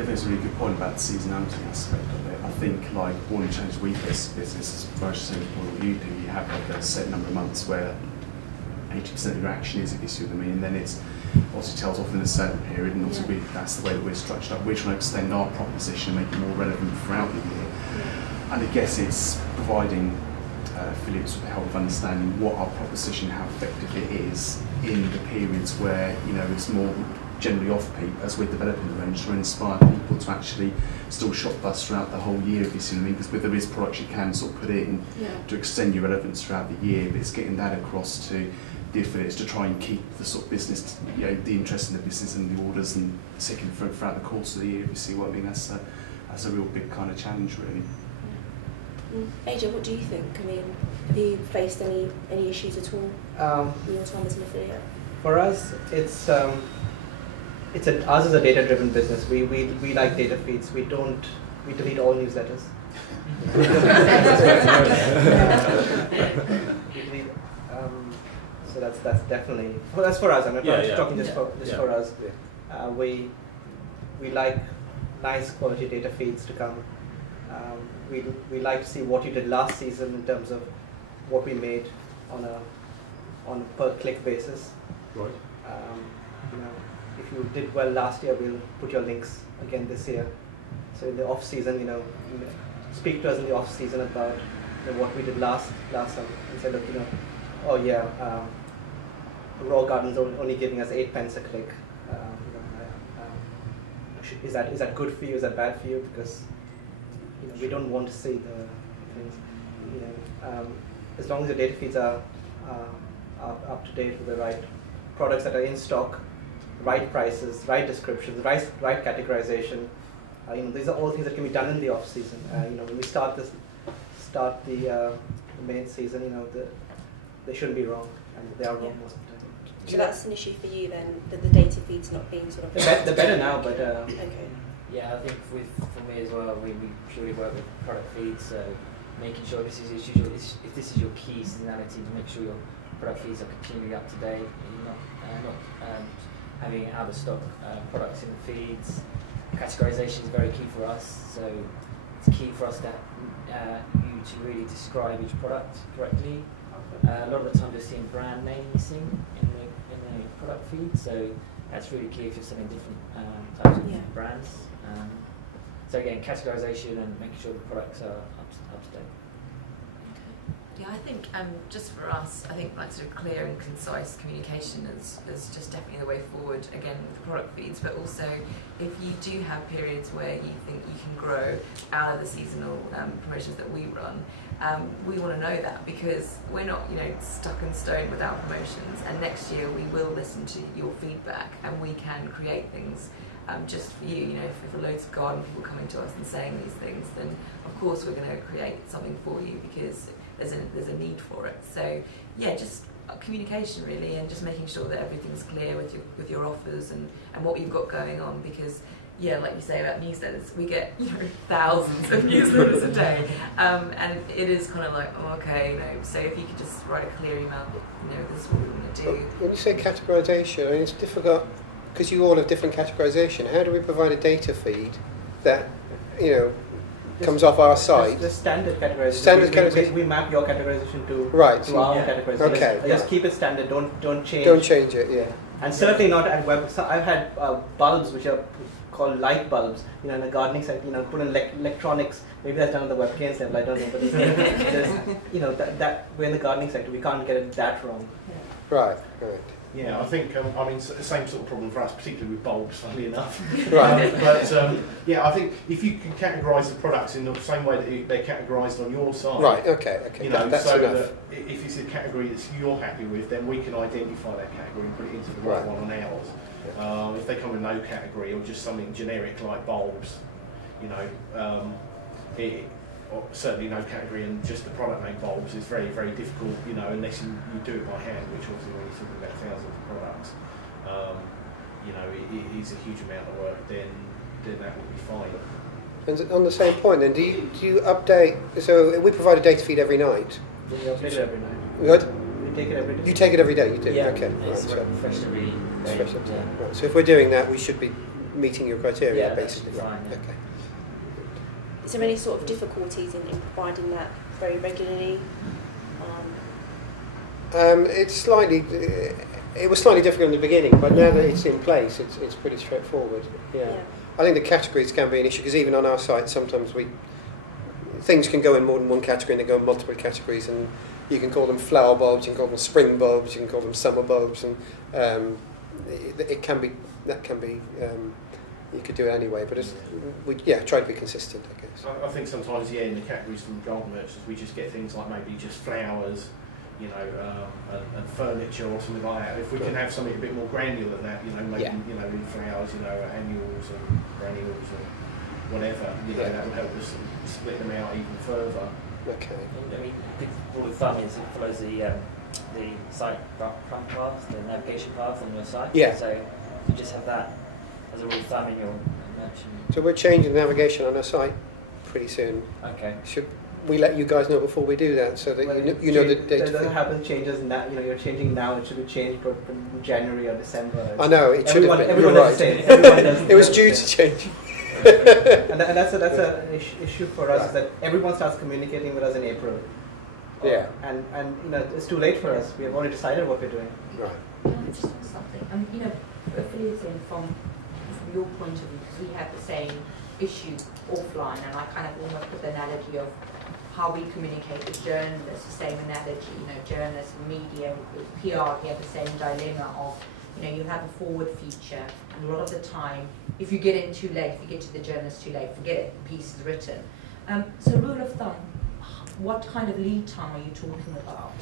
Yeah, I think it's a really good point about the seasonality aspect of it. I think like Warner Change business is very similar to what you do. You have like a set number of months where 80% of your action is, if you see what I mean, and then it's obviously tails off in a certain period, and also that's the way that we're structured up. We're trying to extend our proposition, make it more relevant throughout the year. And I guess it's providing affiliates with the help of understanding what our proposition, how effective it is in the periods where, you know, it's more generally off-peak, as we're developing the range, to inspire people to actually still shop with us throughout the whole year, if you see what I mean, because there is products you can sort of put in to extend your relevance throughout the year, but it's getting that across to the affiliates to try and keep the sort of business, you know, the interest in the business and the orders and ticking throughout the course of the year, if you see what I mean. That's a real big kind of challenge, really. AJ, what do you think? I mean, have you faced any issues at all in your time as an affiliate? For us, it's ours is a data-driven business. We like data feeds. We delete all newsletters. So that's definitely, well, that's for us. I'm not talking just for us. Yeah. We like nice quality data feeds to come. We like to see what you did last season in terms of what we made on a per click basis. Right. You know, if you did well last year, we'll put your links again this year. So in the off season, you know, speak to us in the off season about, you know, what we did last summer, and say, look, you know, oh yeah, Raw Garden's only giving us 8 pence a click. Is that good for you? Is that bad for you? Because, you know, we don't want to see the things. You know, as long as the data feeds are up to date with the right products that are in stock, right prices, right descriptions, right categorization. You know, these are all things that can be done in the off season. You know, when we start the main season, you know, they shouldn't be wrong, and they are wrong most of the time. So that's an issue for you then, that the data feeds not being sort of. They're better now, but. Okay. Yeah, I think for me as well, we purely work with product feeds, so making sure if this is your key seasonality, to make sure your product feeds are continually up to date, and you're not having out of stock products in the feeds. Categorization is very key for us, so it's key for us that you to really describe each product correctly. A lot of the time you're seeing brand name missing in the product feed, so that's really key if you're selling different types of brands. So again, categorization and making sure the products are up to date. Yeah, I think just for us, I think like sort of clear and concise communication is just definitely the way forward, again with the product feeds, but also if you do have periods where you think you can grow out of the seasonal promotions that we run, we want to know that, because we're not, you know, stuck in stone with our promotions, and next year we will listen to your feedback and we can create things just for you. You know, if there are loads of garden people coming to us and saying these things, then of course we're going to create something for you because there's a need for it. So yeah, just communication really, and just making sure that everything's clear with your offers and what you've got going on, because yeah, like you say about newsletters, we get, you know, thousands of newsletters a day, and it is kind of like, oh, okay, you know, so if you could just write a clear email, you know, this is what we want to do. When you say categorization, I mean, it's difficult because you all have different categorization. How do we provide a data feed that, you know, comes off our site? The standard categorization. We map your categorization to our categorization. Okay. Just keep it standard. Don't change. Don't change it. Yeah. And certainly not at web. So I've had bulbs which are called light bulbs. You know, in the gardening side, you know, put in electronics. Maybe that's done on the Webgains level. I don't know. But there's, you know, that we're in the gardening sector. We can't get it that wrong. Right. Yeah, I think, I mean, the same sort of problem for us, particularly with bulbs, funnily enough. Right. Yeah, I think if you can categorise the products in the same way that they're categorised on your site. Right, okay. You know, that's so enough. that if it's a category that you're happy with, then we can identify that category and put it into the right one on ours. Yeah. If they come with no category or just something generic like bulbs, you know, or certainly no category and just the product name bulbs is very, very difficult, you know, unless you do it by hand, which obviously when you're talking about thousands of products, you know, it is a huge amount of work, then that would be fine. And on the same point then, do you update, so we provide a data feed every night? We update it every night. Good? We take it every day. You take it every day, you do? Yeah. Okay. It's right, fresh every day. Right. So if we're doing that, we should be meeting your criteria, Yeah, basically. that's fine, yeah. Okay. Is there any sort of difficulties in providing that very regularly? It's slightly. It was slightly difficult in the beginning, but now that it's in place, it's pretty straightforward. Yeah. I think the categories can be an issue because even on our site, sometimes things can go in more than one category, and they go in multiple categories, and you can call them flower bulbs, you can call them spring bulbs, you can call them summer bulbs, and it can be you could do it anyway. But try to be consistent, I guess. I think sometimes, in the categories from garden merchants, we just get things like maybe just flowers, and furniture or something like that. If we can have something a bit more granular than that, maybe in flowers, annuals and perennials or whatever, that would help us split them out even further. Okay. I mean, the rule of thumb is it follows the site front path, the navigation path on your site. Yeah. So you just have that as a rule of thumb in your merchant. So we're changing the navigation on our site pretty soon. Okay. Should we let you guys know before we do that, so that you know the date? It doesn't happen changes now. You're changing now. It should be changed in January or December. I know it should have been. Everyone You're does the right. same. Everyone does It was due to change. and that's an issue for us, is that everyone starts communicating with us in April. Yeah. And it's too late for us. We have already decided what we're doing. Right. Can I just ask something? Affiliating from your point of view, because we have the same issue offline, and I kind of almost put the analogy of how we communicate with journalists, the same analogy, journalists, media, with PR, we have the same dilemma of, you have a forward feature, and a lot of the time, if you get in too late, if you get to the journalist too late, forget it, the piece is written. So rule of thumb, what kind of lead time are you talking about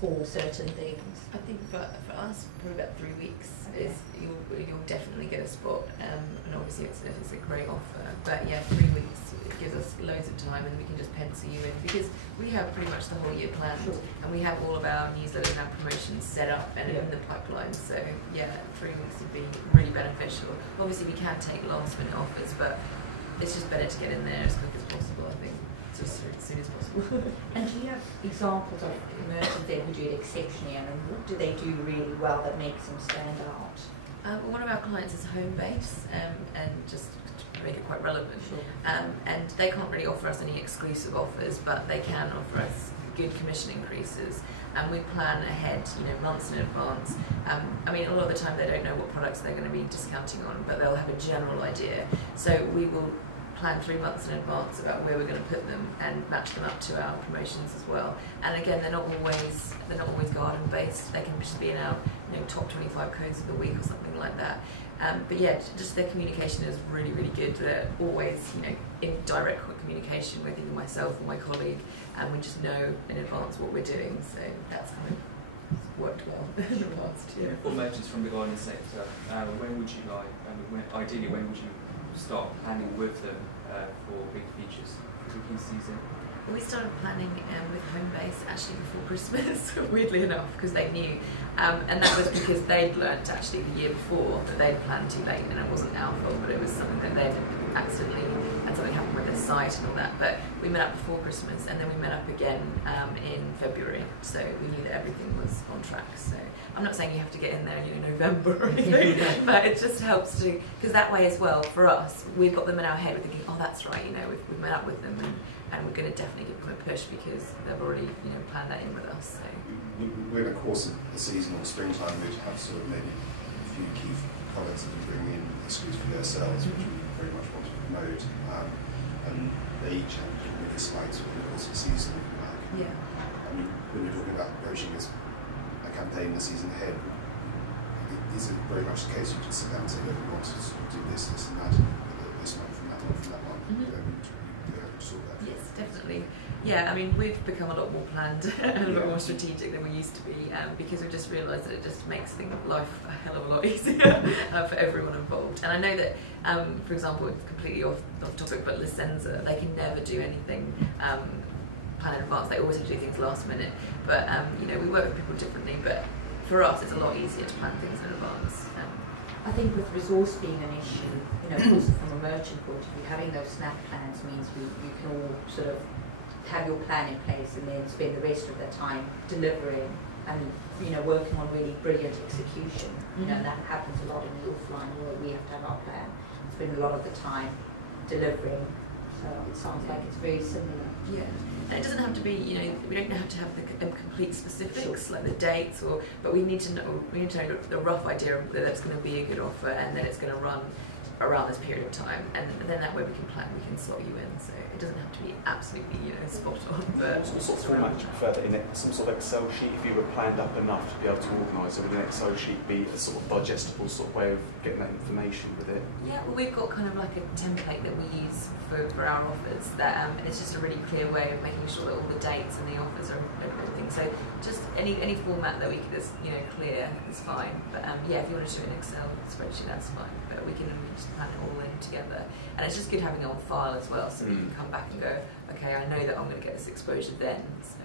for certain things? I think for us, probably about 3 weeks is you'll definitely get a spot, and obviously it's a great offer. But yeah, 3 weeks it gives us loads of time, and we can just pencil you in because we have pretty much the whole year planned, and we have all of our newsletters and our promotions set up and in the pipeline. So yeah, 3 weeks would be really beneficial. Obviously, we can take last minute offers, but it's just better to get in there as quick as possible, I think. Just as soon as possible. And do you have examples of merchants that who do it exceptionally, and what do they do really well that makes them stand out? One of our clients is Homebase, and just to make it quite relevant, and they can't really offer us any exclusive offers, but they can offer us good commission increases, and we plan ahead, months in advance. I mean, a lot of the time they don't know what products they're going to be discounting on, but they'll have a general idea. So we will plan 3 months in advance about where we're going to put them and match them up to our promotions as well. And again, they're not always garden based. They can just be in our top 25 codes of the week or something like that. But yeah, just their communication is really, really good. They're always in direct communication with either myself or my colleague, and we just know in advance what we're doing. So that's kind of worked well in the past year. For merchants from the garden sector, when would you ideally when would you start planning with them for big features for cooking season? We started planning with Homebase actually before Christmas, weirdly enough, because they knew, and that was because they'd learnt actually the year before that they'd planned too late, and it wasn't our fault, but it was something that they'd accidentally had something happen with their site and all that. But we met up before Christmas, and then we met up again in February, so we knew that everything was on track. So I'm not saying you have to get in there in November or anything, but it just helps to, because that way as well, for us, we've got them in our head, we're thinking, oh, that's right, we've met up with them, and we're going to definitely give them a push because they've already planned that in with us. So we're in the course of the season or springtime, we'd have sort of maybe a few key products that we bring in exclusively ourselves, which we very much want to promote, and they each have different slides in the course of the season. yeah. I mean, when you're talking about approaching a campaign the season ahead, is it very much the case you just sit down and say, look, we want to do this, this and that, this month and that month and that month? Yes, definitely. Yeah, I mean, we've become a lot more planned and a lot more strategic than we used to be, because we just realised that it just makes life a hell of a lot easier for everyone involved. And I know that, for example, it's completely off topic, but Licenza, they can never do anything planned in advance. They always have to do things last minute. But we work with people differently. But for us, it's a lot easier to plan things in advance. I think with resource being an issue, also from a merchant point of view, having those snap plans means you can all sort of have your plan in place and then spend the rest of the time delivering and working on really brilliant execution. That happens a lot in the offline where we have to have our plan. Spend a lot of the time delivering. So it sounds like it's very similar. Yeah. And it doesn't have to be, we don't have to have the complete specifics, like the dates, but we need to know the rough idea of that it's going to be a good offer and that it's going to run around this period of time, and then that way we can slot you in. So it doesn't have to be absolutely spot on. But what sort of format do you prefer that in it? Some sort of Excel sheet, if you were planned up enough to be able to organise it, would an Excel sheet be a sort of digestible sort of way of getting that information with it? Yeah, well, we've got kind of like a template that we use for our offers, that and it's just a really clear way of making sure that all the dates and the offers are everything. So just any format that we can just clear is fine. But yeah, if you want to do an Excel spreadsheet, that's fine. But we can just plan it all in together, and it's just good having it on file as well, so we can come back and go, okay, I know that I'm going to get this exposure then. So